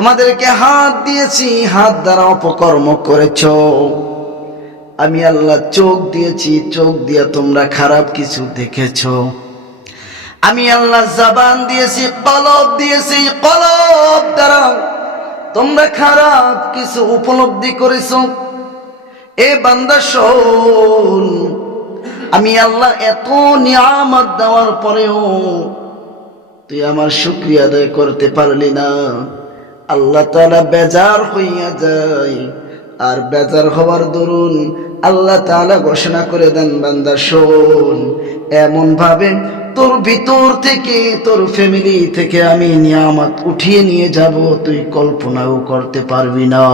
তোমাদেরকে হাত দিয়েছি, হাত দ্বারা অপকর্ম করেছো। আমি আল্লাহ চোখ দিয়েছি, চোখ দিয়া তোমরা খারাপ কিছু দেখেছো। আমি আল্লাহ জবান দিয়েছি, কলব দিয়েছি, কলব দ্বারা তোমরা খারাপ কিছু উপলব্ধি করেছো। এ বান্দা শোন, আমি আল্লাহ এত নিয়ামত দেওয়ার পরেও তুই আমার শুকরিয়া আদায় করতে পারলি না। আল্লাহ তাআলা বেজার হইয়া যায়, আর বেজার হওয়ার দরুন আল্লাহ তাআলা ঘোষণা করে দেন, বান্দা শোন, এমন ভাবে তোর ভিতর থেকে, তোর ফ্যামিলি থেকে আমি নিয়ামত উঠিয়ে নিয়ে যাব, তুই কল্পনাও করতে পারবি না।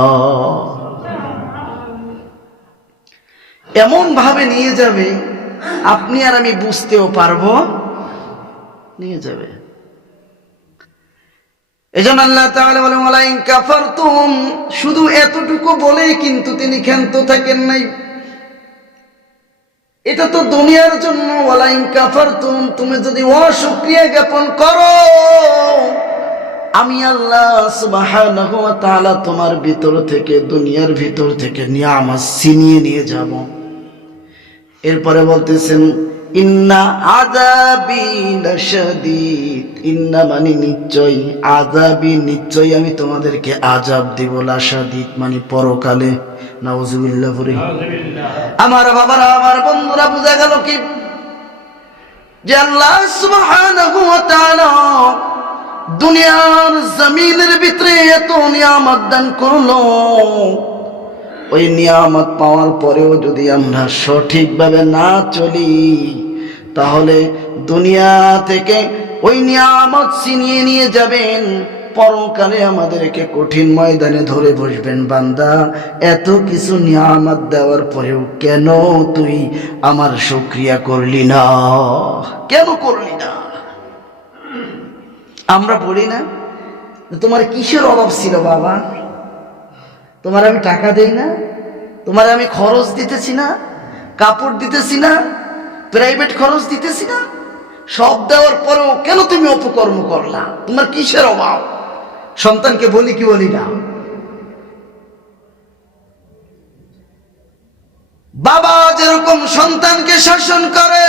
এমন ভাবে নিয়ে যাবে আপনি আর আমি বুঝতেও পারবো, নিয়ে যাবে। এজন্য আল্লাহ তাআলা বলেন, ওয়ালা ইন কাফারতুম, শুধু এতটুকু বলেই কিন্তু তিনি ক্ষান্ত থাকেন নাই। এটা তো দুনিয়ার জন্য। ওয়ালা ইন কাফারতুম, তুমি যদি অশুকরিয়া জ্ঞাপন করো, আমি আল্লাহ সুবহানাহু ওয়া তাআলা তোমার ভিতর থেকে, দুনিয়ার ভিতর থেকে নিয়ামত ছিনিয়ে নিয়ে যাব। এরপরে বলতেছেন, ইন্না আযাবি লাশাদীদ, ইন্না মানে নিশ্চয়, আযাবি নিশ্চয় আমি তোমাদেরকে আযাব দিব, লাশাদীদ মানে পরকালে। নাউযুবিল্লাহ পড়ি। আমার বাবারা, আমার বন্ধুরা, বুঝা গেল কি যে আল্লাহ সুবহানাহু ওয়া তাআলা দুনিয়ার জমিনের ভিতরে এত নিয়ামত দান করলো। ওই নিয়ামত পাওয়ার পরেও যদি আমরা সঠিকভাবে না চলি, তাহলে দুনিয়া থেকে ওই নিয়ামত ছিনিয়ে নিয়ে যাবেন, পরকালে আমাদেরকে কঠিন ময়দানে ধরে বসবেন। বান্দা, এত কিছু নিয়ামত দেওয়ার পরেও কেন তুই আমার শুকরিয়া করলি না? কেন করলি না? আমরা বলি না, তোমার কিসের অভাব ছিল বাবা? তোমার আমি টাকা দেই না? তোমার আমি খরচ দিতেছি না? কাপড় দিতেছি না? প্রাইভেট খরচ দিতেছি না? সব দেওয়ার পরেও কেন তুমি অপকর্ম করলা? তোমার কিসের অভাব? সন্তানকে বলি কি বলি না? বাবা যেরকম সন্তানকে শাসন করে,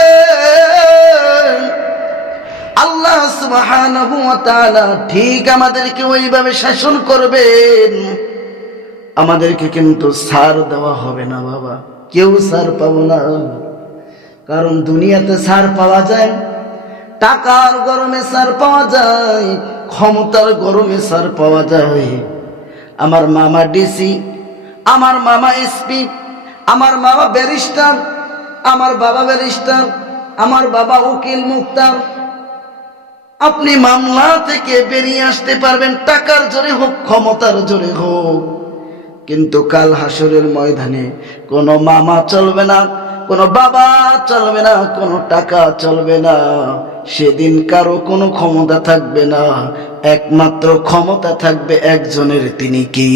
আল্লাহ সুবহানাহু ওয়া তাআলা ঠিক আমাদেরকে ওইভাবে শাসন করবেন। আমাদেরকে কিন্তু ছাড় দেওয়া হবে না বাবা, কেউ ছাড় পাবো না। কারণ দুনিয়াতে ছাড় পাওয়া যায়, টাকার গরমে ছাড় পাওয়া যায়, ক্ষমতার গরমে ছাড় পাওয়া যায়। আমার মামা ডিসি, আমার মামা এসপি, আমার মামা ব্যারিস্টার, আমার বাবা ব্যারিস্টার, আমার বাবা উকিল মুক্তার। আপনি মামলা থেকে বেরিয়ে আসতে পারবেন টাকার জোরে হোক, ক্ষমতার জোরে হোক, কিন্তু কাল হাসরের ময়দানে কোনো মামা চলবে না, কোনো বাবা চলবে না, কোনো টাকা চলবে না। সেদিন কারো কোনো ক্ষমতা থাকবে না, একমাত্র ক্ষমতা থাকবে একজনের, তিনি কি?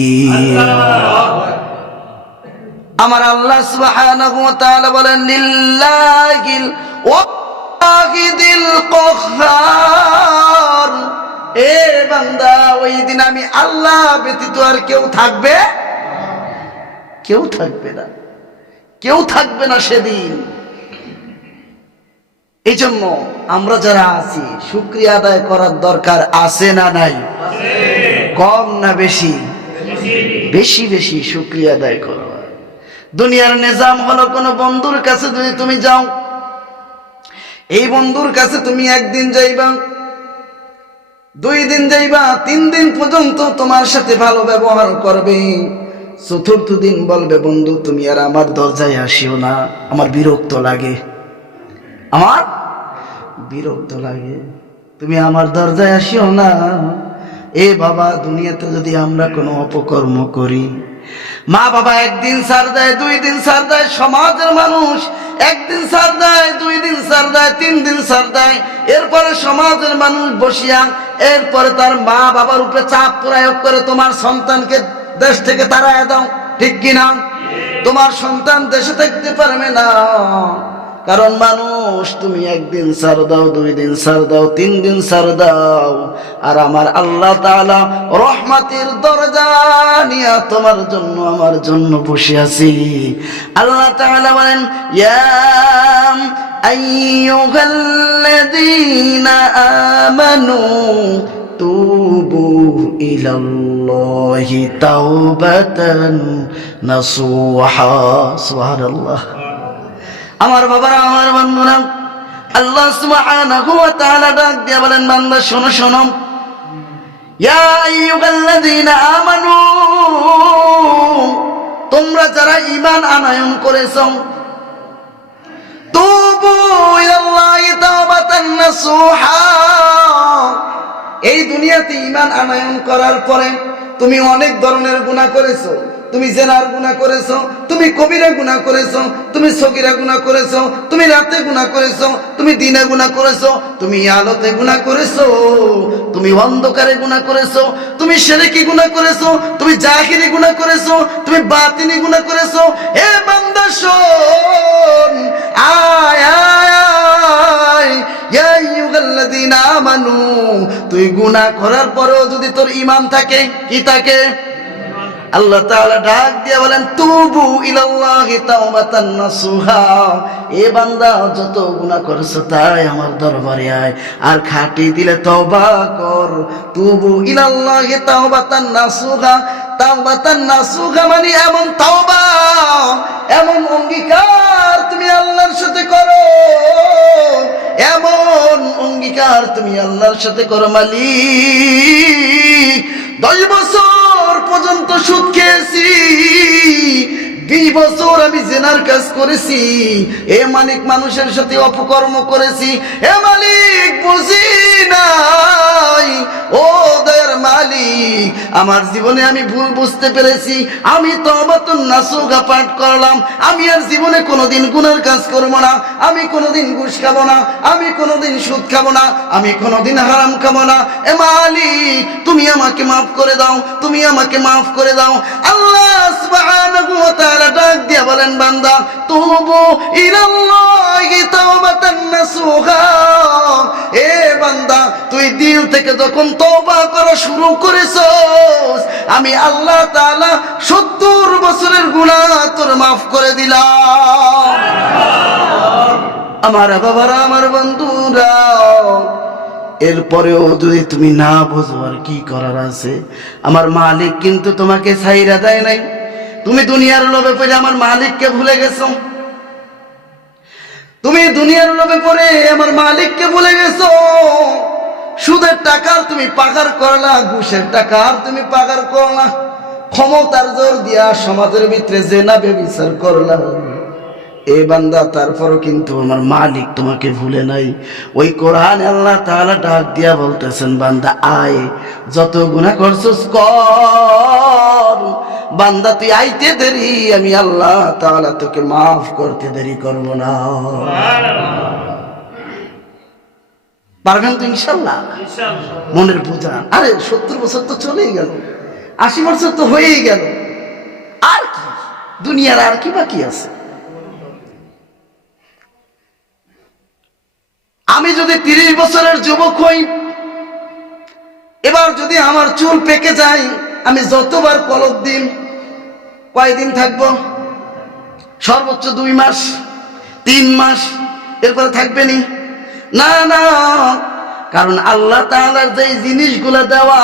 আমার আল্লাহ সুবহানাহু ওয়া তাআলা বলেন, লিল্লাহিল ওয়াহিদিল কাহ্হার। এ বান্দা, ওই দিন আমি আল্লাহ ব্যতীত আর কেউ থাকবে? কেউ থাকবে না, কেউ থাকবে না সেদিন। এই জন্য আমরা যারা আছি, শুকরিয়া আদায় করার দরকার আছে না নাই? কম না বেশি? বেশি বেশি শুকরিয়া আদায় করো। দুনিয়ার নিজাম হলো, কোনো বন্ধুর কাছে যদি তুমি যাও, এই বন্ধুর কাছে তুমি একদিন যাইবা, 2 দিন যাইবা, 3 দিন পর্যন্ত তোমার সাথে ভালো ব্যবহার করবে। চতুর্থ দিন বলবে, বন্ধু তুমি আর আমার দরজায় আসিও না, আমার বিরক্ত লাগে, আমার বিরক্ত লাগে, তুমি আমার দরজায় আসিও না। এ বাবা, দুনিয়াতে যদি আমরা কোনো অপকর্ম করি, মা বাবা একদিন ছাড় দেয়, 2 দিন ছাড় দেয়, সমাজের মানুষ একদিন ছাড় দেয়, 2 দিন ছাড় দেয়, 3 দিন ছাড় দেয়, এরপরে সমাজের মানুষ বসিয়া এরপরে তার মা বাবার উপরে চাপ প্রয়োগ করে, তোমার সন্তানকে দেশ থেকে তাড়ায় দাও, ঠিক কিনা? তোমার সন্তান দেশে থাকতে পারবে না, কারণ মানুষ তুমি একদিন ছাড় দাও, 2 দিন ছাড় দাও, 3 দিন ছাড় দাও, আর আমার আল্লাহ তাআলা রহমতের দরজা নিয়ে তোমার জন্য আমার জন্য বসে আছি। আল্লাহ তাআলা বলেন, ইয়া আইয়ুহাল্লাযীনা আমানু তুবু ইলাল্লাহি তাওবাতান নাসুহা। সুবহানাল্লাহ। আমার বাবারা, আমার বন্ধুরা, আল্লাহ সুবহানাহু ওয়া তাআলা ডাক দিয়ে বলেন, বান্দা শোনো শোনো, ইয়া আইয়ুহাল্লাযীনা আমানু, তোমরা যারা ঈমান আনয়ন করেছো, তুবু ইলাল্লাহি তাওবাতান নাসুহা। এই দুনিয়াতে ঈমান আনয়ন করার পরে তুমি অনেক ধরনের গুনাহ করেছো। তুমি জেনার গুনাহ করেছো, তুমি কবিরা গুনাহ করেছো, তুমি সগীরা গুনাহ করেছো, তুমি রাতে গুনাহ করেছো, তুমি দিনে গুনাহ করেছো, তুমি আলোতে গুনাহ করেছো, তুমি অন্ধকারে গুনাহ করেছো, তুমি শিরকি গুনাহ করেছো, তুমি জাহিরি গুনাহ করেছো, তুমি বাতিনি গুনাহ করেছো। হে বান্দা শোন, আয় আয় আয়, ইয়া আইয়ুহাল্লাযীনা আমানু, তুই গুনাহ করার পরেও যদি তোর ঈমান থাকে, কি থাকে? আল্লাহ তাআলা ডাক দিয়ে বলেন, তুবু ইলাল্লাহি তাওবাতান নাসুহা। এ বান্দা, যত গুনাহ করেছো তাই আমার দরবারে আয়, আর খাঁটি দিলে তওবা কর। তুবু ইলাল্লাহি তাওবাতান নাসুহা। তাওবাতান নাসুহা মানে এমন তওবা, এমন অঙ্গীকার তুমি আল্লাহর সাথে করো, এমন অঙ্গীকার তুমি আল্লাহর সাথে করো, মালিক 10 বছর পর্যন্ত সুদ খেয়েছি, 20 বছর আমি জেনার কাজ করেছি, এ মালিক মানুষের সাথে অপকর্ম করেছি, এ মালিক বুঝি নাই, ও দয়ার মালিক আমার জীবনে আমি ভুল বুঝতে পেরেছি, আমি তওবাতুন নাসুহা পাঠ করলাম, আমি আর জীবনে কোনোদিন গুনার কাজ করব না, আমি কোনোদিন ঘুষ খাবো না, আমি কোনোদিন সুদ খাবো না, আমি কোনোদিন হারাম খাবো না। এ মালিক তুমি আমাকে মাফ করে দাও, তুমি আমাকে মাফ করে দাও। আল্লাহ সুবহানাহু ওয়া তাআলা ডাক দিয়ে বলেন, বান্দা তুবু ইলাল্লাহি তাওবাতান নাসুহা। এ বান্দা, তুই দিল থেকে যখন তওবা করা শুরু করেছস, আমি আল্লাহ তাআলা 70 বছরের গুনাহ তোর মাফ করে দিলাম। আমার বাবারা, আমার বন্ধুরা, এরপরেও যদি তুমি না বোঝো আর কি করার আছে, আমার মালিক কিন্তু তোমাকে ছাইরা দেয় নাই। তুমি দুনিয়ার লোভে পড়ে আমার মালিককে ভুলে গেছো, তুমি দুনিয়ার লোভে পড়ে আমার মালিককে ভুলে গেছো। সুদের টাকার তুমি পাগার করলা, ঘুষের টাকার তুমি পাগার করলা, ক্ষমতার জোর দিয়া সমাজের ভিতরে জেনা ব্যভিচার করলা। এ বান্দা, তারপরও কিন্তু আমার মালিক তোমাকে ভুলে নাই। ওই কোরআনে আল্লাহ তাআলা ডাক দিয়া বলতেছেন, বান্দা আয়, যত গুনাহ করছস কর, বান্দা তুই আইতে দেরি, আমি আল্লাহ তাআলা তোকে মাফ করতে দেরি করব না। পারবেন তো ইনশাআল্লাহ? মনের বোঝা। আরে 70 বছর তো চলেই গেল, 80 বছর তো হয়েই গেল, আর কি দুনিয়ার আর কি বাকি আছে? আমি যদি 30 বছরের যুবক হই, এবার যদি আমার চুল পেকে যায়, আমি যতবার কলপ দিন, কয়দিন থাকবো? সর্বোচ্চ 2 মাস, 3 মাস, এরপরে থাকবে নি? না না, কারণ আল্লাহ তাআলার যে জিনিসগুলা দেওয়া,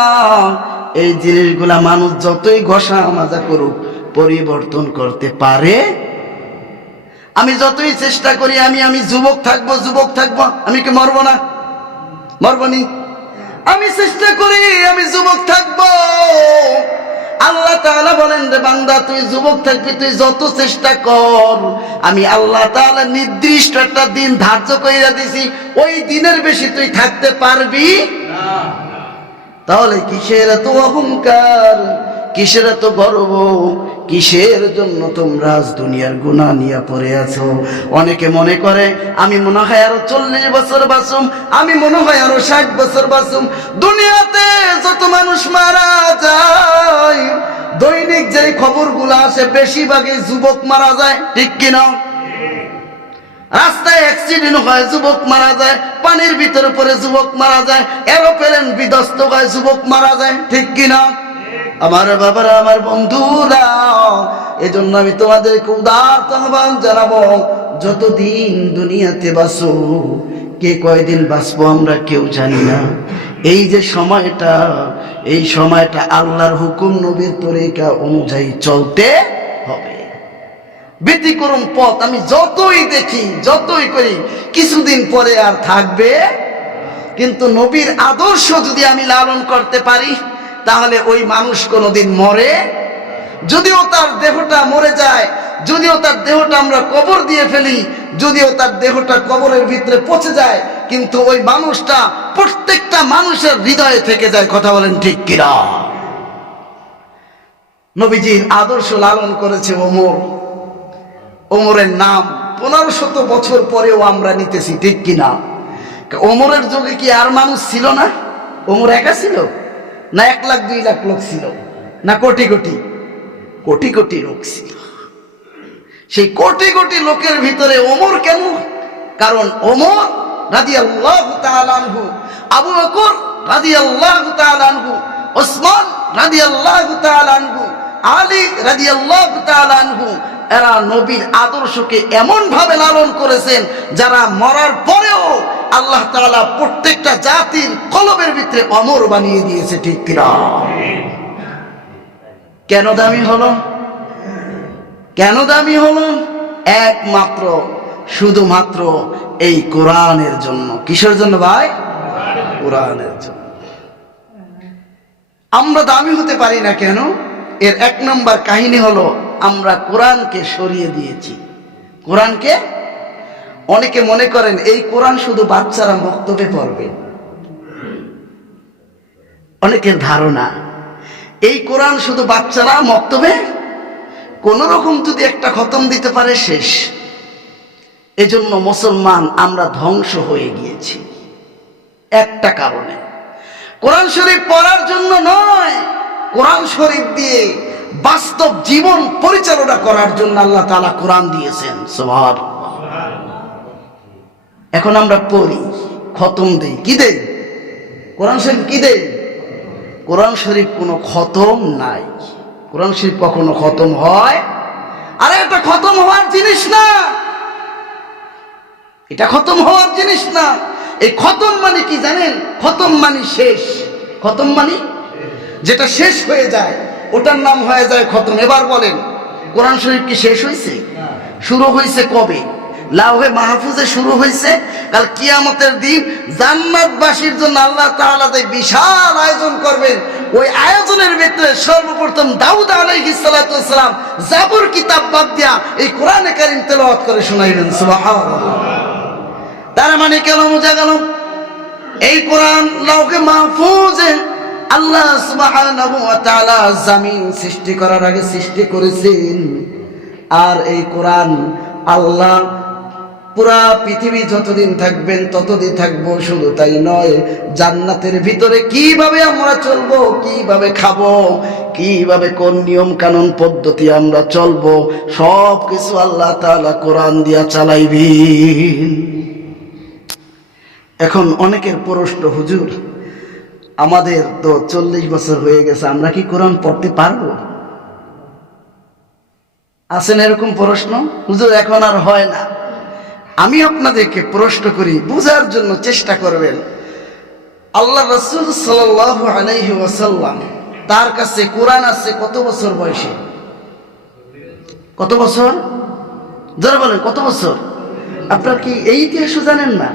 এই জিনিসগুলা মানুষ যতই ঘষা মাজা করুক পরিবর্তন করতে পারে। আমি যতই চেষ্টা করি আমি যুবক থাকবো, যুবক থাকবো, আমি কি মরবো না? মরবনি? আমি চেষ্টা করি আমি যুবক থাকবো। আল্লাহ তাআলা বলেন, রে বান্দা তুই যুবক থাকবি, তুই যত চেষ্টা কর, আমি আল্লাহ তাআলা নির্দিষ্ট একটা দিন ধার্য কইরা দিছি, ওই দিনের বেশি তুই থাকতে পারবি না। তাহলে কিসের এত অহংকার, কিসের এত গর্ব, কিসের জন্য তোমরা আজ দুনিয়ার গুনাহ নিয়ে পড়ে আছো? অনেকে মনে করে আমি মনে হয় আরো 40 বছর বাঁচুম, আমি মনে হয় আরো 60 বছর বাঁচুম। দুনিয়াতে যত মানুষ মারা যায়, দৈনিক যে খবরগুলো আসে, বেশিরভাগই যুবক মারা যায়, ঠিক কিনা? রাস্তায় অ্যাক্সিডেন্ট হয়, যুবক মারা যায়, পানির ভিতরে পড়ে যুবক মারা যায়, এরোপ্লেন বিধ্বস্ত হয়, যুবক মারা যায়, ঠিক কিনা? আমার বাবারা, আমার বন্ধুরা, এজন্য আমি তোমাদেরকে উদাত্ত আহ্বান জানাবো, যতদিন দুনিয়াতে বাঁচো, কে কয়দিন বাঁচবো আমরা কেউ জানি না। এই যে সময়টা, এই সময়টা আল্লাহর হুকুম নবীর তরিকা অনুযায়ী চলতে হবে। ব্যতিক্রম পথ আমি যতই দেখি, যতই করি, কিছুদিন পরে আর থাকবে। কিন্তু নবীর আদর্শ যদি আমি লালন করতে পারি, তাহলে ওই মানুষ কোনোদিন মরে, যদিও তার দেহটা মরে যায়, যদিও তার দেহটা আমরা কবর দিয়ে ফেলি, যদিও তার দেহটা কবরের ভিতরে পচে যায়, কিন্তু ওই মানুষটা প্রত্যেকটা মানুষের হৃদয়ে থেকে যায়। কথা বলেন ঠিক কিনা? নবীজির আদর্শ লালন করেছে ওমর। ওমরের নাম 1500 বছর পরেও আমরা নিতেছি, ঠিক কিনা? ওমরের যুগে কি আর মানুষ ছিল না? ওমর একা ছিল না 1 লাখ 2 লাখ লোক ছিল, না কোটি কোটি কোটি কোটি লোক ছিল? সেই কোটি কোটি লোকের ভিতরে ওমর কেন? কারণ ওমর রাদিয়াল্লাহু তাআলা আনহু, আবু বকর রাদিয়াল্লাহু তাআলা আনহু, ওসমান রাদিয়াল্লাহু তাআলা আনহু, আলী রাদিয়াল্লাহু তাআলা আনহু, এরা নবীর আদর্শকে এমন ভাবে লালন করেছেন, যারা মরার পরেও আল্লাহ তাআলা প্রত্যেকটা জাতির কলবের ভিতরে অমর বানিয়ে দিয়েছে, ঠিক কিনা? কেন দামি হলো? কেন দামি হলো? একমাত্র শুধুমাত্র এই কোরআনের জন্য। কিসের জন্য ভাই? কোরআনের জন্য। আমরা দামি হতে পারি না কেন? এর 1 নম্বর কাহিনী হলো, আমরা কোরআনকে সরিয়ে দিয়েছি। কোরআনকে অনেকে মনে করেন এই কোরআন শুধু বাচ্চারা মক্তবে পড়বে। অনেকের ধারণা এই কোরআন শুধু বাচ্চারা মক্তবে কোন রকম যদি একটা খতম দিতে পারে শেষ। এজন্য মুসলমান আমরা ধ্বংস হয়ে গিয়েছি একটা কারণে, কোরআন শরীফ পড়ার জন্য নয়, কোরআন শরীফ দিয়ে বাস্তব জীবন পরিচালনা করার জন্য আল্লাহ তাআলা কোরআন দিয়েছেন। সুবহানাল্লাহ। এখন আমরা পড়ি, খতম দেই, কি দেই? কোরআন শরীফ কি দেই? কোরআন শরীফ কোনো খতম নাই। কোরআন শরীফ কখনো খতম হয়? আরে এটা খতম হওয়ার জিনিস না, এটা খতম হওয়ার জিনিস না। এই খতম মানে কি জানেন? খতম মানে শেষ। খতম মানে যেটা শেষ হয়ে যায়, ওটার নাম হয়ে যায় খতম। এবার বলেন, কোরআন শরীফ কি শেষ হয়েছে? শুরু হয়েছে কবে? লাউহে মাহফুজে শুরু হয়েছে। কাল কিয়ামতের দিন জান্নাতবাসীর জন্য আল্লাহ তাআলা যে বিশাল আয়োজন করবেন, ওই আয়োজনের ভিতরে সর্বপ্রথম দাউদ আলাইহিস সালাতু ওয়াস সালাম জাবুর কিতাব বাদ দিয়া এই কোরআনে কারীম তেলাওয়াত করে শোনাইলেন। সুবহানাল্লাহ। তার মানে কেন বোঝা গেল? এই কোরআন লাউহে মাহফুজে আল্লাহ সুবহানাহু ওয়া তাআলা জমিন সৃষ্টি করার আগে সৃষ্টি করেছেন। আর এই কোরআন আল্লাহ পুরা পৃথিবী যতদিন থাকবেন ততদিন থাকবো। শুধু তাই নয়, জান্নাতের ভিতরে কিভাবে আমরা চলবো, কিভাবে খাবো, কিভাবে কোন নিয়ম কানুন পদ্ধতি আমরা চলবো, সব কিছু আল্লাহ তাআলা কোরআন দিয়া চালাইবেন। এখন অনেকের প্রশ্ন, হুজুর আমাদের তো 40 বছর হয়ে গেছে, আমরা কি কোরআন পড়তে পারবো? আছেন এরকম প্রশ্ন? হুজুর এখন আর হয় না। আমি আপনাদেরকে প্রশ্ন করি, বুঝার জন্য চেষ্টা করবেন। আল্লাহ রাসূল সাল্লাল্লাহু আলাইহি ওয়াসাল্লাম, তার কাছে কোরআন আছে কত বছর বয়সে? কত বছর? যারা বলেন কত বছর? আপনারা কি এই ইতিহাসও জানেন না?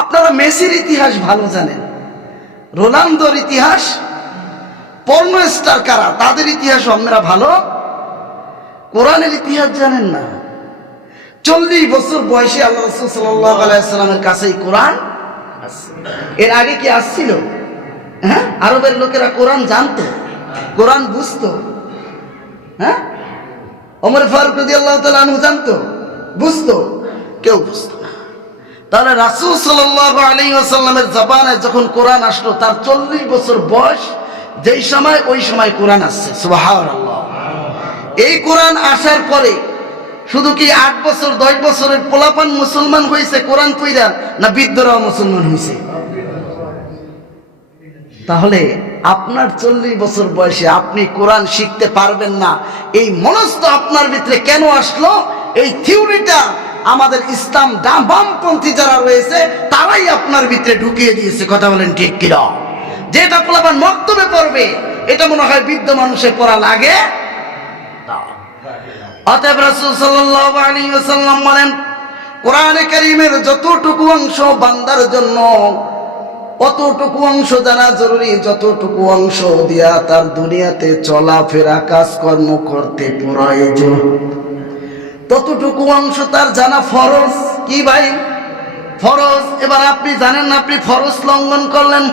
আপনারা মেসির ইতিহাস ভালো জানেন, রোনালদোর ইতিহাস, পর্ন স্টার কারা, তাদের ইতিহাস আপনারা ভালো, কোরআনের ইতিহাস জানেন না। 40 বছর বয়সে আল্লাহ রাসূল সাল্লাল্লাহু আলাইহি ওয়াসাল্লামের কাছে কোরআন আছে। এর আগে কি আসছিল? হ্যাঁ, আরবের লোকেরা কোরআন জানতো, কোরআন বুঝতো। হ্যাঁ, ওমর ফারুক রাদিয়াল্লাহু তাআলা আনহু জানতো, বুঝতো? কেউ বুঝতো না। তাহলে রাসূল সাল্লাল্লাহু আলাইহি ওয়াসাল্লামের জবানে যখন কোরআন আসলো, তার 40 বছর বয়স, যেই সময় ওই সময় কোরআন আসছে। সুবহানাল্লাহ। এই কোরআন আসার পরে শুধু কি 8 বছর 10 বছরের পোলাপান মুসলমান হয়েছে কোরআন পইরা, না বৃদ্ধরাও মুসলমান হয়েছে? তাহলে আপনার 40 বছর বয়সে আপনি কোরআন শিখতে পারবেন না, এই মনস্থ আপনার ভিতরে কেন আসলো? এই থিওরিটা আমাদের ইসলাম বামপন্থী যারা রয়েছে তারাই আপনার ভিতরে ঢুকিয়ে দিয়েছে। কথা বলেন ঠিক কিনা? যেটা পোলাপান মক্তবে পড়বে এটা মনে হয় বৃদ্ধ মানুষের পড়া লাগে। অতএব রাসূল সাল্লাল্লাহু আলাইহি ওয়াসাল্লাম বলেন, কোরআনে কারীমের যতটুকু অংশ বান্দার জন্য অতটুকু অংশ জানা জরুরি, যতটুকু অংশ দিয়া তার দুনিয়াতে চলাফেরা কাজকর্ম করতে প্রয়োজন ততটুকু অংশ তার জানা ফরজ। কি ভাই? ফরজ। এবার আপনি জানেন না, আপনি ফরজ লঙ্ঘন করলেন,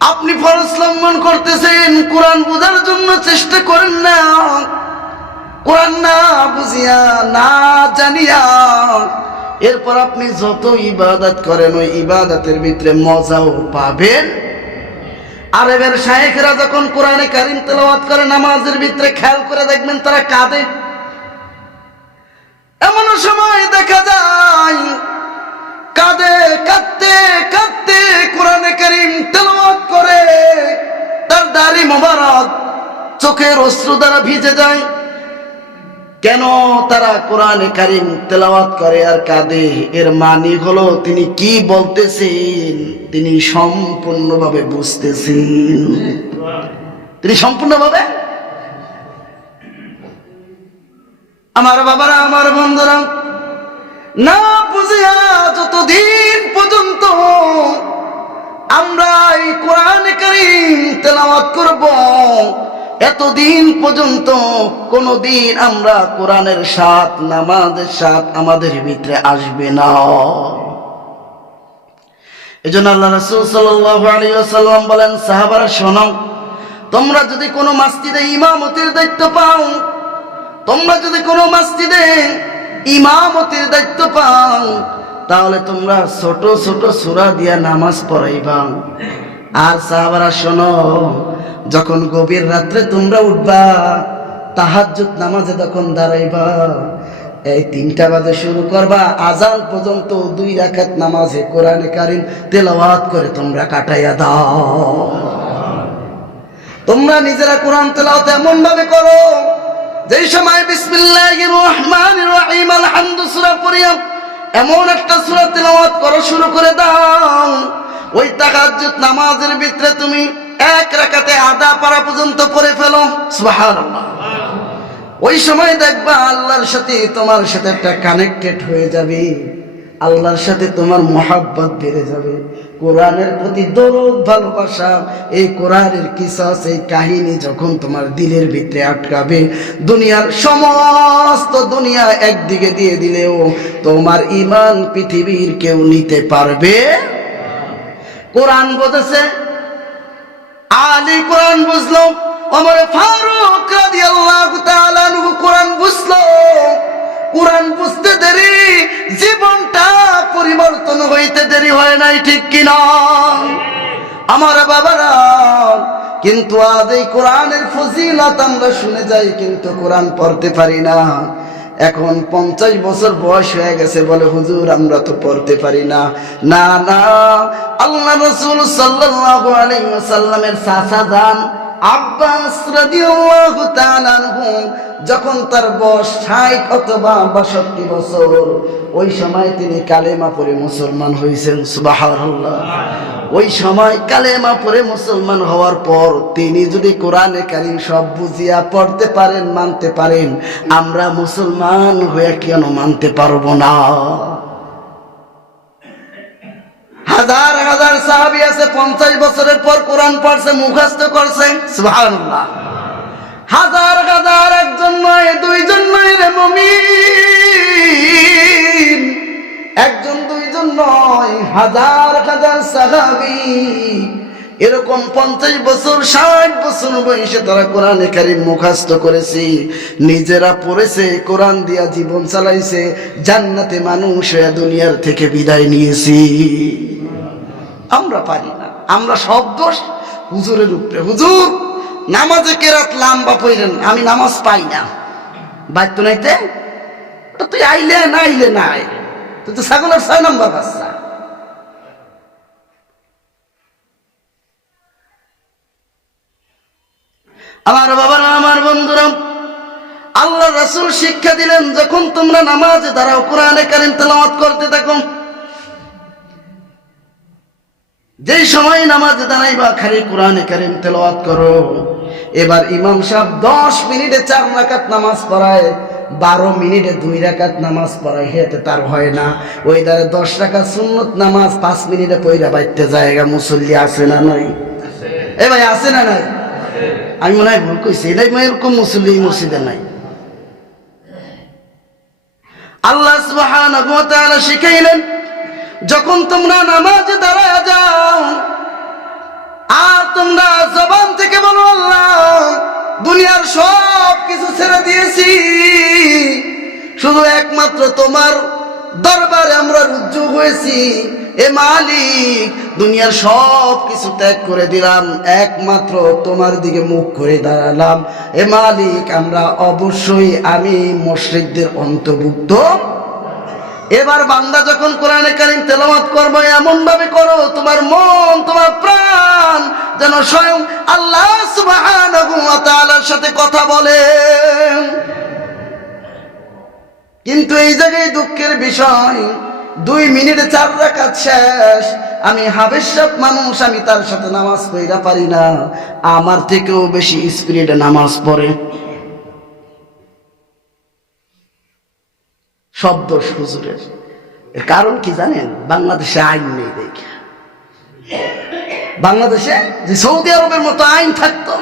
আপনি ফরজ লঙ্ঘন করতেছেন, কোরআন বোঝার জন্য চেষ্টা করেন না, কোরআন না বুঝিয়া না জানিয়া এরপর আপনি যত ইবাদত করেন ওই ইবাদতের ভিতরে মজাও পাবেন। আরবের শায়েখরা যখন কোরআনে কারীম তেলাওয়াত করে নামাজের ভিতরে খেয়াল করে দেখবেন তারা কাঁদে। এমন সময় দেখা যায় কাঁদে, কাঁদতে কাঁদতে কোরআনে কারীম তেলাওয়াত করে, তার দাড়ি মোবারক চোখের অশ্রু দ্বারা ভিজে যায়। কেন তারা কোরআনে কারীম তেলাওয়াত করে আর কাঁদে? এর মানে হলো তিনি কি বলতেছেন তিনি সম্পূর্ণভাবে বুঝতেছেন, তিনি সম্পূর্ণভাবে। আমার বাবারা, আমার বন্ধুরা, না বুঝিয়া যতদিন পর্যন্ত আমরা এই কোরআনে কারীম তেলাওয়াত করব এতদিন পর্যন্ত কোনদিন আমরা কোরআনের স্বাদ, নামাজের স্বাদ আমাদের ভিতরে আসবে না। এজন্য আল্লাহ রাসূল সাল্লাল্লাহু আলাইহি ওয়াসাল্লাম বলেন, সাহাবারা শোনো, তোমরা যদি কোনো মসজিদে ইমামতির দায়িত্ব পাও, তোমরা যদি কোনো মসজিদে ইমামতির দায়িত্ব পাও তাহলে তোমরা ছোট ছোট সূরা দিয়া নামাজ পড়াইবা। আর সাহাবারা শোনো, যখন গভীর রাত্রে তোমরা উঠবা তাহাজ্জুদ নামাজে যখন দাঁড়াইবা, এই 3টা বাজে শুরু করবা, আজান পর্যন্ত 2 রাকাত নামাজে কোরআনে কারীম তেলাওয়াত করে তোমরা কাটাইয়া দাও। তোমরা নিজেরা কোরআন তেলাওয়াত এমন ভাবে করো যেই সময় বিসমিল্লাহির রহমানির রহিম আলহামদু সূরা পড়িয়া এমন একটা সূরা তেলাওয়াত করো, শুরু করে দাও, ওই তাহাজ্জুদ নামাজের ভিতরে তুমি 1 রাকাতে আধা পারা পর্যন্ত পড়ে ফেলো। সুবহানাল্লাহ। ওই সময় দেখবা আল্লাহর সাথে তোমার সাথে একটা কানেক্টেড হয়ে যাবে, আল্লাহর সাথে তোমার মহব্বত বেড়ে যাবে, কোরআনের প্রতি দরদ ভালোবাসা, এই কোরআনের কিসাস, এই কাহিনী যখন তোমার দিলের ভিতরে আটকাবে, দুনিয়ার সমস্ত দুনিয়া একদিকে দিয়ে দিলেও তোমার ঈমান পৃথিবীর কেউ নিতে পারবে। কোরআন বুঝেছে, আলী কোরআন বুঝলো, ওমর ফারুক রাদিয়াল্লাহু তাআলা আনহু কোরআন বুঝলো। কোরআন বুঝতে দেরি, জীবনটা পরিবর্তন হইতে দেরি হয় নাই, ঠিক কিনা আমার বাবারা? কিন্তু আজ এই কোরআনের ফজিলত আমরা শুনে যাই, কিন্তু কোরআন পড়তে পারি না। এখন 50 বছর বয়স হয়ে গেছে, বলে হুজুর আমরা তো পড়তে পারি না। না না, আল্লাহ রাসূল সাল্লাল্লাহু আলাইহি ওয়াসাল্লামের চাচা যান আব্বাস রাদিয়াল্লাহু তাআলা আনহু যখন তার বয়স 60 অথবা 62 বছর, ওই সময় তিনি কালেমা পড়ে মুসলমান হয়েছেন। সুবহানাল্লাহ। ওই সময় কালেমা পড়ে মুসলমান হওয়ার পর তিনি যদি কোরআনে কারীম সব বুঝিয়া পড়তে পারেন, মানতে পারেন, আমরা মুসলমান হয়ে কেন মানতে পারবো না? হাজার হাজার সাহাবী আছে 50 বছরের পর কোরআন পড়ছে, মুখস্থ করছে। সুবহানাল্লাহ। হাজার হাজার, একজন নয়, দুইজন নয় রে মুমিন, একজন দুইজন নয়, হাজার হাজার সাহাবী এরকম 50 বছর 60 বছর বয়সে তারা কোরআনে কারীম মুখস্থ করেছে, নিজেরা পড়েছে, কোরআন দিয়া জীবন চালাইছে, জান্নাতে মানুষ হয়ে দুনিয়ার থেকে বিদায় নিয়েছি। আমরা পারি না, আমরা সব দোষ হুজুরের উপরে। হুজুর নামাজে কেরাত লম্বা পড়েন, আমি নামাজ পাই না, বাইর তো নাইতে, তুই আইলে না আইলে নাই, তুই তো ছাগলের 6 নম্বর বাচ্চা। আমার বাবারা, আমার বন্ধুরা, আল্লাহ রাসূল শিক্ষা দিলেন, যখন তোমরা নামাজে দাঁড়াও কোরআনে কারীম তেলাওয়াত করতে থাকো। যেই সময় নামাজে দাঁড়াইবা খালি কোরআনে কারীম তেলাওয়াত করো। এবার ইমাম সাহেব 10 মিনিটে 4 রাকাত নামাজ পড়ায়, 12 মিনিটে 2 রাকাত নামাজ পড়ায়, হেতে তার হয় না। ওই ধারে 10 রাকাত সুন্নত নামাজ 5 মিনিটে পড়া বাইতে জায়গা মুসল্লি আছে না নাই? এ ভাই আছে না নাই? আমি মনে হয় ভুল কইছি, এরকম মুসল্লি মসজিদে নাই। আল্লাহ সুবহানাহু ওয়া তাআলা শিখাইলেন, যখন তোমরা নামাজে দাঁড়ায় যাও আর তোমরা জবান থেকে বলো আল্লাহ দুনিয়ার সব কিছু ছেড়ে দিয়েছি, শুধু একমাত্র তোমার দরবারে আমরা রুজু হয়েছি, এ মালিক দুনিয়ার সব কিছু ত্যাগ করে দিলাম, একমাত্র তোমার দিকে মুখ করে দাঁড়ালাম, এ মালিক আমরা অবশ্যই আমি মুশরিকদের অন্তর্ভুক্ত। এবার বান্দা যখন কোরআনে কারীম তেলাওয়াত করবে এমন ভাবে করো তোমার মন তোমার প্রাণ যেন স্বয়ং আল্লাহ সুবহানাহু ওয়া তাআলার সাথে কথা বলে। কিন্তু এই জায়গায় দুঃখের বিষয়, 2 মিনিটে 4 রাকাত শেষ। আমি হাবেশাব মানুষ, আমি তার সাথে নামাজ পড়া পারি না, আমার থেকেও বেশি স্পিডে নামাজ পড়ে। শব্দ হুজুরের। এর কারণ কি জানেন? বাংলাদেশে আইন নেই দেখে। বাংলাদেশে যে সৌদি আরবের মতো আইন থাকতো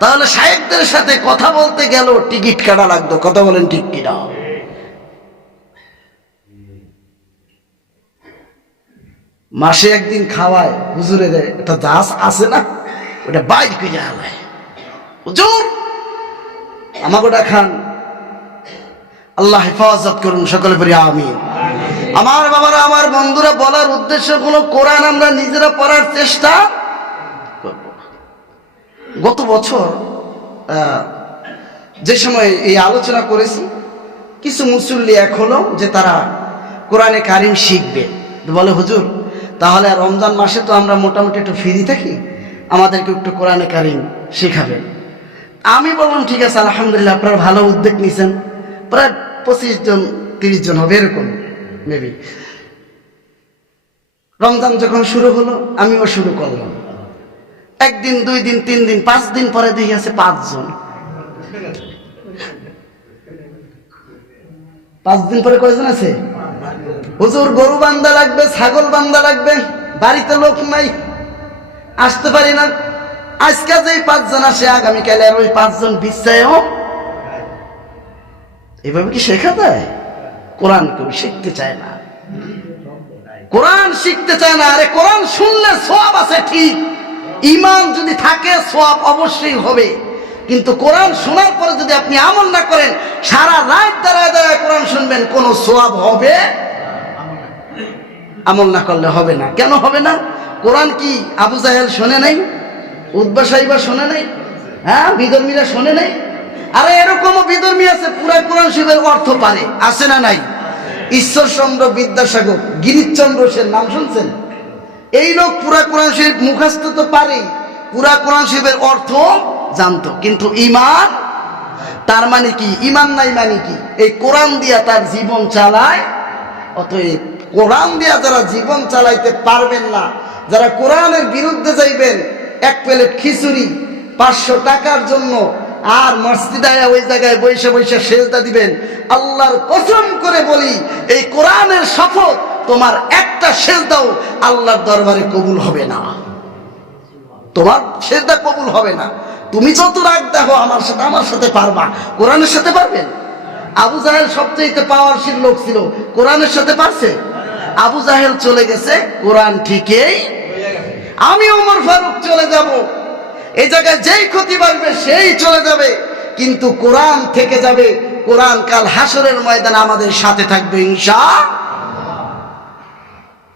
তাহলে শায়েখদের সাথে কথা বলতে গেল টিকিট কাটা লাগতো। কথা বলেন ঠিক কিনা? মাসে একদিন খাওয়ায় হুজুরের একটা দাস আছে না, ওটা বাইর করে আলায়, হুজুর আমাকে ওটা খান। আল্লাহ হেফাজত করুন, সকলে পড়ি আমিন। আমার বাবারা, আমার বন্ধুরা, বলার উদ্দেশ্য হলো কোরআন আমরা নিজেরা পড়ার চেষ্টা করব। গত বছর যে সময় এই আলোচনা করেছি, কিছু মুসল্লি এক হলো যে তারা কোরআনে কারীম শিখবে। বলে হুজুর তাহলে রমজান মাসে তো আমরা মোটামুটি একটু ফ্রি থাকি, আমাদেরকে একটু কোরআনে কারীম শেখাবেন। আমি বললাম ঠিক আছে, আলহামদুলিল্লাহ আপনারা ভালো উদ্যোগ নিয়েছেন। প্রায় 25 জন 30 জন হবে এরকম মেবি। রমজান যখন শুরু হলো আমিও শুরু করলাম। 1 দিন 2 দিন 3 দিন 5 দিন পরে দেখি আছে 5 জন। 5 দিন পরে কয়জন আছে? হুজুর গরু বান্ধা লাগবে, ছাগল বান্ধা লাগবে, বাড়িতে লোক নাই, আসতে পারি না। আজকে যেই 5 জন আসে আগামীকাল আর ওই 5 জন বিশ্বায়ও। এভাবে কি শেখা যায়? কোরআন কেউ শিখতে চায় না, কোরআন শিখতে চায় না। আরে কোরআন শুনলে সওয়াব আছে ঠিক, ঈমান যদি থাকে সওয়াব অবশ্যই হবে, কিন্তু কোরআন শোনার পরে যদি আপনি আমল না করেন, সারা রাত দাঁড়ায় দাঁড়ায় কোরআন শুনবেন, কোনো সওয়াব হবে? আমল না করলে হবে না। কেন হবে না? কোরআন কি আবু জাহেল শোনে নাই? উতবা সাইবা শোনে নাই? হ্যাঁ, বিধর্মীরা শোনে নাই? আরে এরকমও বিধর্মী আছে পুরা কোরআন শরীফের অর্থ পারে, আছে না নাই? ঈশ্বরচন্দ্র বিদ্যাসাগর, গিরিশচন্দ্র সেন নাম শুনছেন? এই লোক পুরা কোরআন শরীফ মুখস্থ তো পারে, পুরা কোরআন শরীফের অর্থ জানতো, কিন্তু ঈমান, তার মানে কি? ঈমান নাই মানে কি? এই কোরআন দিয়া তার জীবন চালায়। অতএব কোরআন দিয়া যারা জীবন চালাইতে পারবেন না, যারা কোরআনের বিরুদ্ধে যাইবেন, 1 প্লেট খিচুড়ি 500 টাকার জন্য আর মসজিদে ওই জায়গায় বসে বসে সেজদা দিবেন, আল্লাহর কসম করে বলি এই কোরআনের শপথ, তোমার একটা সেজদাও আল্লাহর দরবারে কবুল হবে না। তোমার সেজদা কবুল হবে না। তুমি যত রাগ দেখো আমার সাথে পারবা, কোরআনের সাথে পারবেন? আবু জাহেল সবচেয়ে পাওয়ারশীল লোক ছিল, কোরআনের সাথে পারছে? আবু জাহেল চলে গেছে, কোরআন ঠিকই। আমি ওমর ফারুক চলে যাব, এই জায়গায় যেই ক্ষতি বাড়বে সেই চলে যাবে, কিন্তু কোরআন থেকে যাবে। কোরআন কাল হাসরের ময়দানে আমাদের সাথে থাকবে ইনশাআল্লাহ।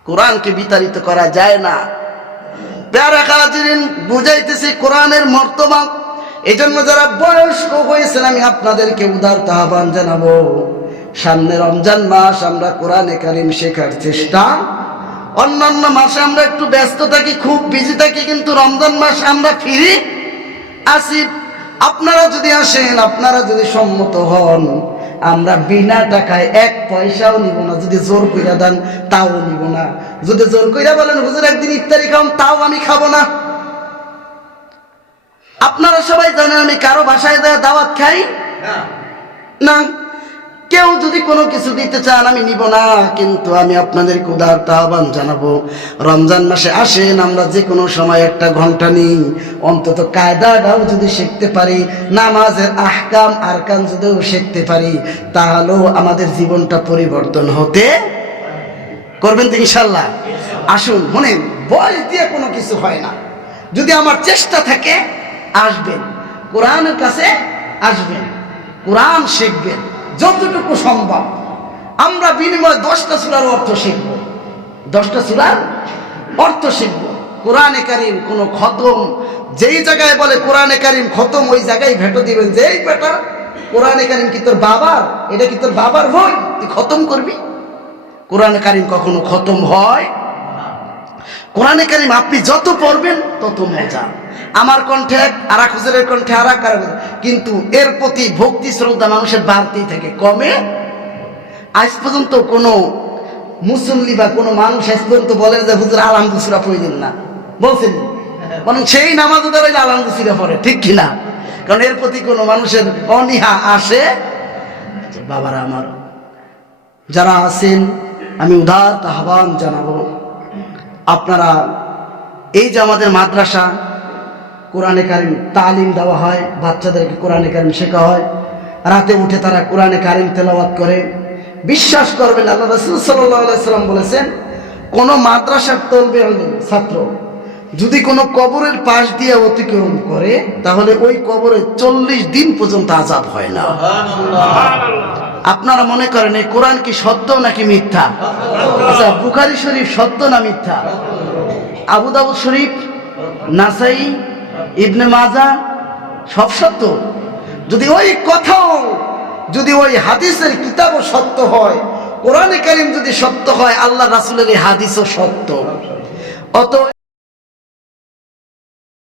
কোরআনকে বিতাড়িত করা যায় না। প্যারা হাজিরিন, বুঝাইতেছি কোরআনের মর্তবা এই জন্য যারা বয়স্ক হয়েছেন আমি আপনাদেরকে উদারত আহ্বান জানাবো, সামনে রমজান মাস, আমরা কোরআনে কারিম শেখার চেষ্টা। অন্যান্য মাসে আমরা একটু ব্যস্ত থাকি, খুব বিজি থাকি, কিন্তু রমজান মাস আমরা ফিরি আসি। আপনারা যদি আসেন, আপনারা যদি সম্মত হন, আমরা বিনা টাকায় 1 পয়সাও নিব না। যদি জোর কইরা দেন তাও নিব না। যদি জোর কইরা বলেন হুজুর একদিন ইফতারি খাওয়ান, তাও আমি খাবো না। আপনারা সবাই জানেন আমি কারো বাসায় দাওয়াত খাই না। কেউ যদি কোনো কিছু দিতে চান আমি নিব না, কিন্তু আমি আপনাদেরকে উদারত আহ্বান জানাবো, রমজান মাসে আসেন, আমরা যে কোনো সময় 1 ঘন্টা নিই, অন্তত কায়দাটাও যদি শিখতে পারি, নামাজের আহকাম আরকান যদিও শিখতে পারি, তাহলেও আমাদের জীবনটা পরিবর্তন হতে করবেন তো ইনশাল্লাহ। আসুন, শুনেন, বয়স দিয়ে কোনো কিছু হয় না। যদি আমার চেষ্টা থাকে আসবেন, কোরআনের কাছে আসবেন, কোরআন শিখবেন যতটুকু সম্ভব। আমরা বিনিময়ে 10টা সূরার অর্থ শিখব, 10টা সূরার অর্থ শিখব। কোরআনে কারিম কোনো খতম, যেই জায়গায় বলে কোরআনে কারিম খতম, ওই জায়গায় ভেটো দিবেন যে এই বেটা কোরআনে কারিম কি তোর বাবার, এটা কি তোর বাবার বই, তুই খতম করবি? কোরআনে কারিম কখনো খতম হয়? কোরআনে কারিম আপনি যত পড়বেন তত মজা। আমার কণ্ঠে এক, আর এক হুজুরের কণ্ঠে আর এক, কিন্তু এর প্রতি ভক্তি শ্রদ্ধা মানুষের বাড়তেই থাকে, কমে। আজ পর্যন্ত কোনো মুসল্লি বা কোনো মানুষ আজ পর্যন্ত বলেন যে হুজুর আলহামদুলিল্লাহ সূরা পড়েন না, বলছেন? বরং সেই নামাজ দাঁড়াইলে আলহামদুলিল্লাহ পড়ে, ঠিক কিনা? কারণ এর প্রতি কোনো মানুষের অনীহা আসে। বাবারা আমার যারা আছেন, আমি উদারত আহ্বান জানাবো, আপনারা এই যে আমাদের মাদ্রাসা কোরআনে কারিম তালিম দেওয়া হয়, বাচ্চাদেরকে কোরআনে কারিম শেখা হয়, রাতে উঠে তারা কোরআনে কারিম তেলাওয়াত করে। বিশ্বাস করবেন, আল্লাহ রাসূল সাল্লাল্লাহু আলাইহি সাল্লাম বলেছেন, কোন মাদ্রাসার তলবে ছাত্র যদি কোনো কবরের পাশ দিয়ে অতিক্রম করে, তাহলে ওই কবরে 40 দিন পর্যন্ত আযাব হয় না। আপনারা মনে করেন এই কোরআন কি সত্য নাকি মিথ্যা? আচ্ছা, বুখারী শরীফ সত্য না মিথ্যা? আবু দাউদ শরীফ, নাসাই, ইবনে মাজাহ সব সত্য। যদি ওই কথাও, যদি ওই হাদিসের কিতাবও সত্য হয়, কোরআনে কারিম যদি সত্য হয়, আল্লাহ রাসূলের এই হাদিসও সত্য। অত